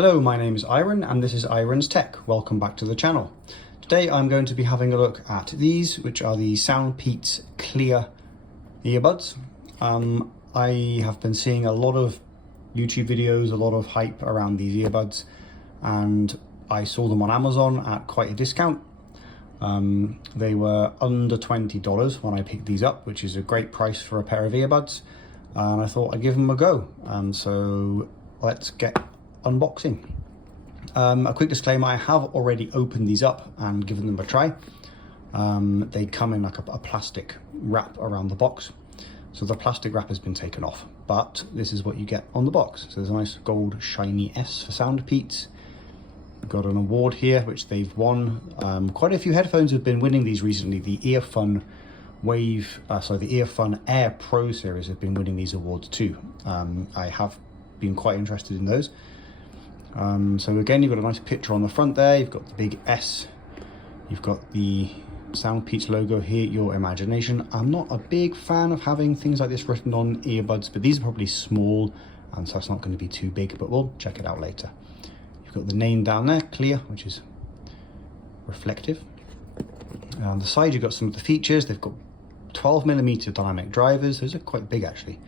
Hello, my name is Iron and this is Iron's Tech. Welcome back to the channel. Today I'm going to be having a look at these, which are the SoundPEATS Clear earbuds. I have been seeing a lot of YouTube videos, a lot of hype around these earbuds, and I saw them on Amazon at quite a discount. They were under $20 when I picked these up, which is a great price for a pair of earbuds, and I thought I'd give them a go. So let's get unboxing. A quick disclaimer, I have already opened these up and given them a try. They come in like a plastic wrap around the box, so the plastic wrap has been taken off, but this is what you get on the box. So there's a nice gold shiny S for SoundPEATS. We've got an award here which they've won. Quite a few headphones have been winning these recently. The Earfun the Earfun Air Pro series have been winning these awards too. I have been quite interested in those. So again, you've got a nice picture on the front there, you've got the big S, you've got the SoundPEATS logo here, your imagination. I'm not a big fan of having things like this written on earbuds, but these are probably small, and so it's not going to be too big, but we'll check it out later. You've got the name down there, Clear, which is reflective. On the side, you've got some of the features. They've got 12mm dynamic drivers. Those are quite big actually.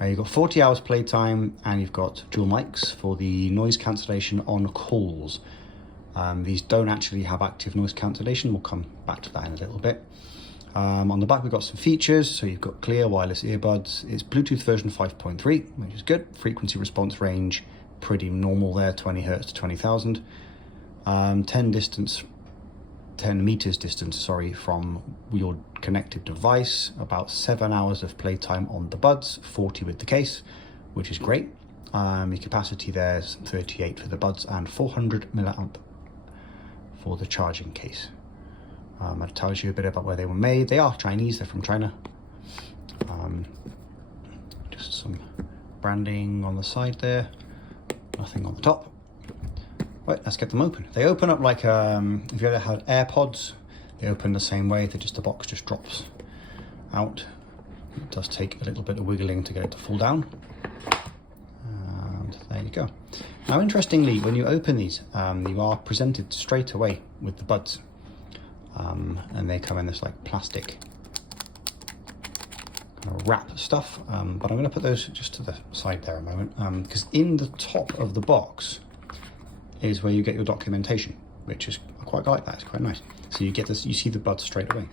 You've got 40 hours playtime, and you've got dual mics for the noise cancellation on calls. These don't actually have active noise cancellation. We'll come back to that in a little bit. On the back, we've got some features. So you've got clear wireless earbuds. It's Bluetooth version 5.3, which is good. Frequency response range, pretty normal there, 20 hertz to 20,000. 10 meters distance, from your connected device. About 7 hours of playtime on the buds, 40 with the case, which is great. Your capacity there is 38 for the buds and 400 milliamp for the charging case. It tells you a bit about where they were made. They are Chinese, they're from China. Just some branding on the side there, nothing on the top. Right, let's get them open. They open up like, if you ever had AirPods, they open the same way. The box just drops out. It does take a little bit of wiggling to get it to fall down. And there you go. Now, interestingly, when you open these, you are presented straight away with the buds. And they come in this like plastic kind of wrap stuff. But I'm going to put those just to the side there a moment, because in the top of the box is where you get your documentation, which is, I quite like that, it's quite nice. So you get this, you see the buds straight away.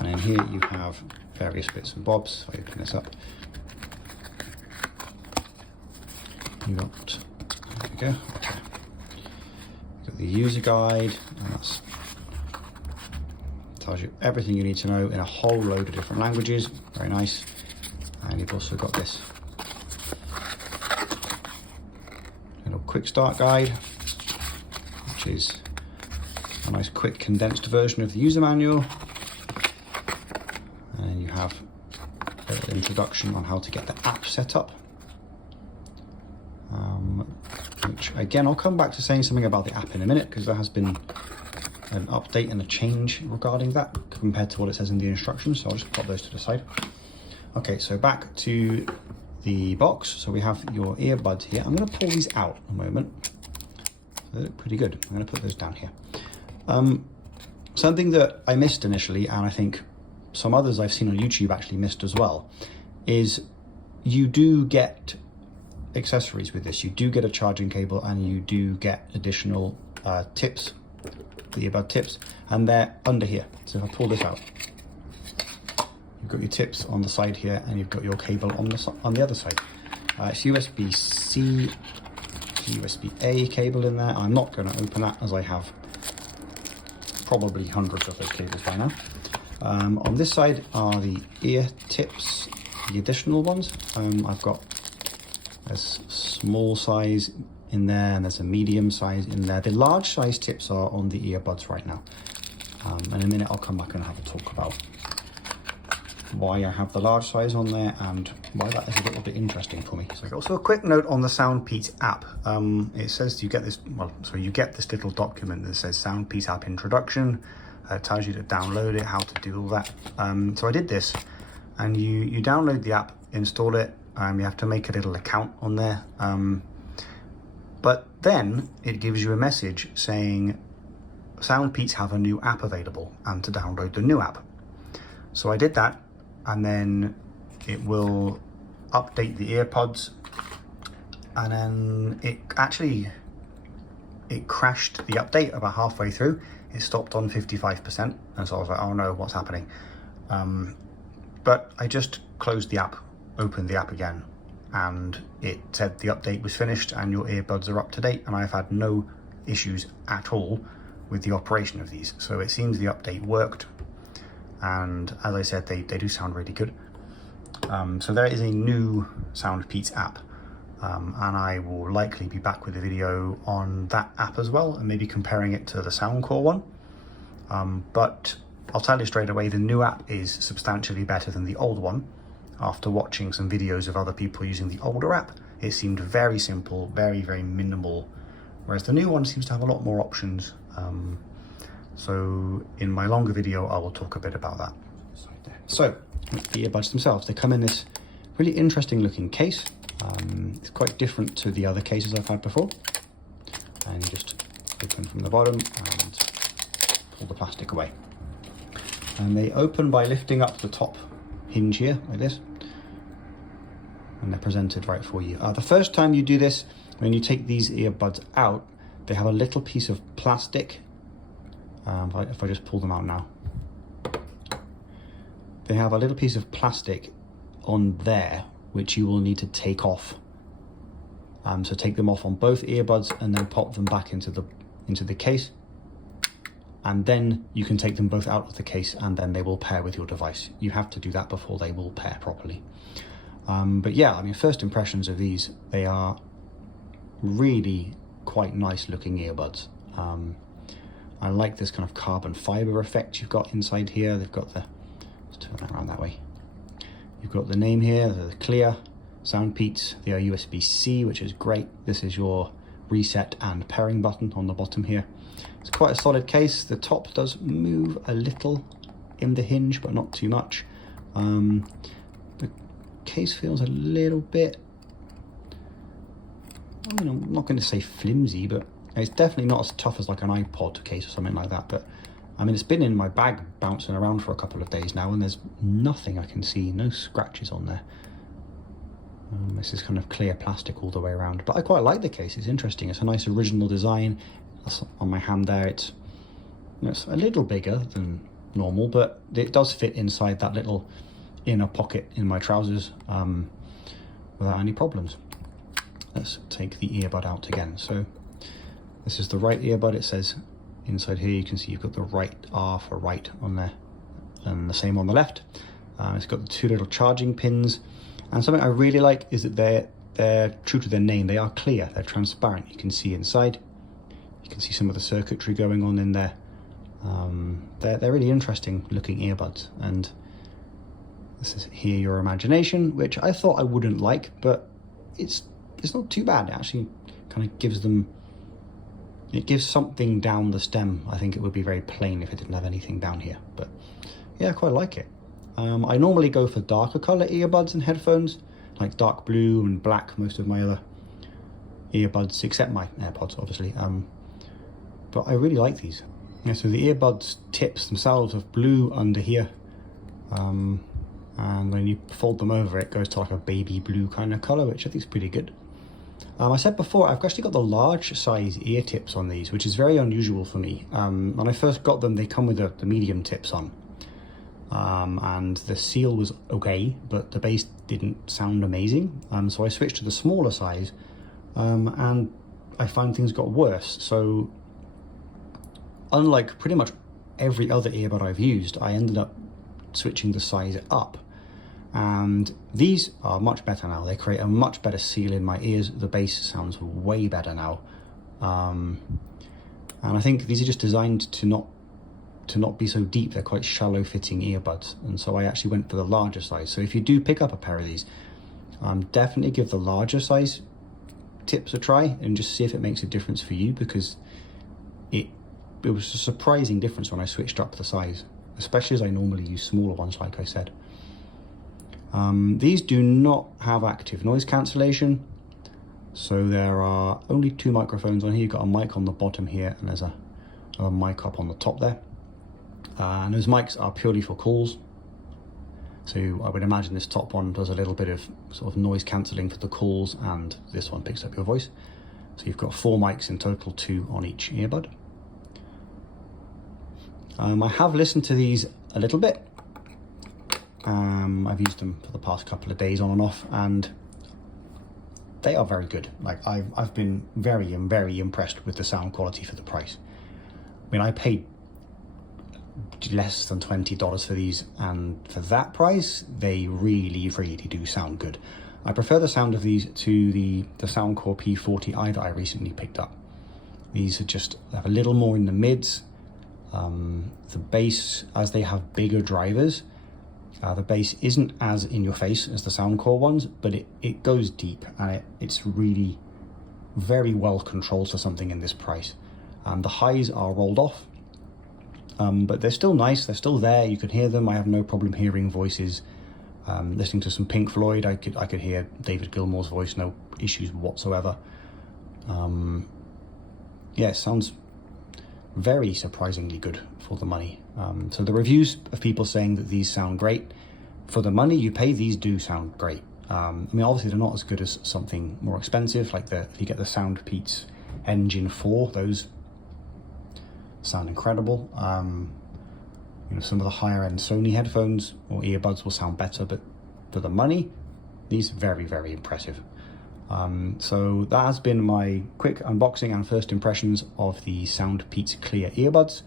And in here you have various bits and bobs. If I open this up, you got, there we go, okay. You've got the user guide, and that tells you everything you need to know in a whole load of different languages, very nice. And you've also got this quick start guide, which is a nice quick condensed version of the user manual, and you have an introduction on how to get the app set up, which again I'll come back to saying something about the app in a minute, because there has been an update and a change regarding that compared to what it says in the instructions, so I'll just pop those to the side. Okay, so back to the box. So we have your earbuds here. I'm going to pull these out a moment. They look pretty good. I'm going to put those down here. Something that I missed initially, and I think some others I've seen on YouTube actually missed as well, is you do get accessories with this. You do get a charging cable, and you do get additional tips, the earbud tips, and they're under here. So if I pull this out, you've got your tips on the side here, and you've got your cable on the other side. It's USB-C, USB-A cable in there. I'm not going to open that, as I have probably hundreds of those cables by now. On this side are the ear tips, the additional ones. I've got a small size in there, and there's a medium size in there. The large size tips are on the earbuds right now. In a minute I'll come back and have a talk about why I have the large size on there and why that is a little bit interesting for me. So also a quick note on the SoundPEATS app. It says you get this, you get this little document that says SoundPEATS app introduction. It tells you to download it, how to do all that. So I did this, and you download the app, install it. You have to make a little account on there. But then it gives you a message saying SoundPEATS have a new app available and to download the new app. So I did that, and then it will update the earpods, and then it crashed the update about halfway through. It stopped on 55%, and so I was like, oh no, what's happening? But I just closed the app, opened the app again, and it said the update was finished and your earbuds are up to date, and I've had no issues at all with the operation of these. So it seems the update worked, and as I said, they do sound really good. So there is a new SoundPEATS app, and I will likely be back with a video on that app as well, and maybe comparing it to the Soundcore one. But I'll tell you straight away, the new app is substantially better than the old one. After watching some videos of other people using the older app, it seemed very simple, very, very minimal, whereas the new one seems to have a lot more options. So in my longer video, I will talk a bit about that. So the earbuds themselves, they come in this really interesting looking case. It's quite different to the other cases I've had before. And you just open from the bottom and pull the plastic away. And they open by lifting up the top hinge here, like this. And they're presented right for you. The first time you do this, when you take these earbuds out, they have a little piece of plastic. If I just pull them out now. They have a little piece of plastic on there, which you will need to take off. So take them off on both earbuds and then pop them back into the case. And then you can take them both out of the case, and then they will pair with your device. You have to do that before they will pair properly. But yeah, I mean, first impressions of these, they are really quite nice looking earbuds. I like this kind of carbon fiber effect you've got inside here. They've got the, let's turn that around that way. You've got the name here, the Clear, SoundPEATS. They are USB-C, which is great. This is your reset and pairing button on the bottom here. It's quite a solid case. The top does move a little in the hinge, but not too much. The case feels a little bit, I mean, I'm not going to say flimsy, but it's definitely not as tough as like an iPod case or something like that. But I mean, it's been in my bag bouncing around for a couple of days now, and there's nothing I can see, no scratches on there. This is kind of clear plastic all the way around, but I quite like the case. It's interesting. It's a nice original design. That's on my hand there. It's a little bigger than normal, but it does fit inside that little inner pocket in my trousers without any problems. Let's take the earbud out again. So this is the right earbud. It says inside here, you can see you've got the right R for right on there, and the same on the left. It's got the two little charging pins, and something I really like is that they're true to their name. They are clear, they're transparent. You can see inside. You can see some of the circuitry going on in there. They're really interesting looking earbuds, and this is Hear Your Imagination, which I thought I wouldn't like, but it's not too bad. It actually kind of gives something down the stem. I think it would be very plain if it didn't have anything down here, but yeah, I quite like it. I normally go for darker color earbuds and headphones, like dark blue and black, most of my other earbuds, except my AirPods, obviously. But I really like these. Yeah, so the earbuds tips themselves have blue under here, and when you fold them over, it goes to like a baby blue kind of color, which I think is pretty good. I said before, I've actually got the large size ear tips on these, which is very unusual for me. When I first got them, they come with the medium tips on. And the seal was okay, but the bass didn't sound amazing. So I switched to the smaller size, and I found things got worse. So unlike pretty much every other earbud I've used, I ended up switching the size up. And these are much better now. They create a much better seal in my ears. The bass sounds way better now. And I think these are just designed to not be so deep. They're quite shallow fitting earbuds, and so I actually went for the larger size. So if you do pick up a pair of these, definitely give the larger size tips a try and just see if it makes a difference for you, because it was a surprising difference when I switched up the size, especially as I normally use smaller ones, like I said. These do not have active noise cancellation, So there are only 2 microphones on here. You've got a mic on the bottom here, and there's a mic up on the top there. And those mics are purely for calls. So I would imagine this top one does a little bit of sort of noise cancelling for the calls, and this one picks up your voice. So you've got 4 mics in total, 2 on each earbud. I have listened to these a little bit. I've used them for the past couple of days on and off, and they are very good. Like I've been very impressed with the sound quality for the price. I mean, I paid less than $20 for these, and for that price they really do sound good. I prefer the sound of these to the Soundcore P40i that I recently picked up. These are just have a little more in the mids. The bass, as they have bigger drivers, the bass isn't as in your face as the Soundcore ones, but it goes deep, and it's really very well controlled for something in this price. The highs are rolled off, but they're still nice, they're still there, you can hear them. I have no problem hearing voices. Listening to some Pink Floyd, I could hear David Gilmour's voice, no issues whatsoever. Yeah, it sounds very surprisingly good for the money. So the reviews of people saying that these sound great for the money you pay, these do sound great. I mean, obviously they're not as good as something more expensive, like if you get the SoundPEATS Engine 4, those sound incredible. You know, some of the higher end Sony headphones or earbuds will sound better, but for the money, these are very impressive. So that has been my quick unboxing and first impressions of the SoundPEATS Clear earbuds.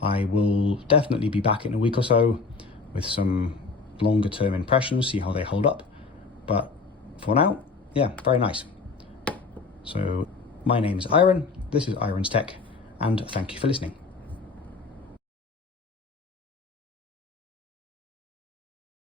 I will definitely be back in a week or so with some longer term impressions, see how they hold up. But for now, yeah, very nice. So my name is Iron, this is Iron's Tech, and thank you for listening.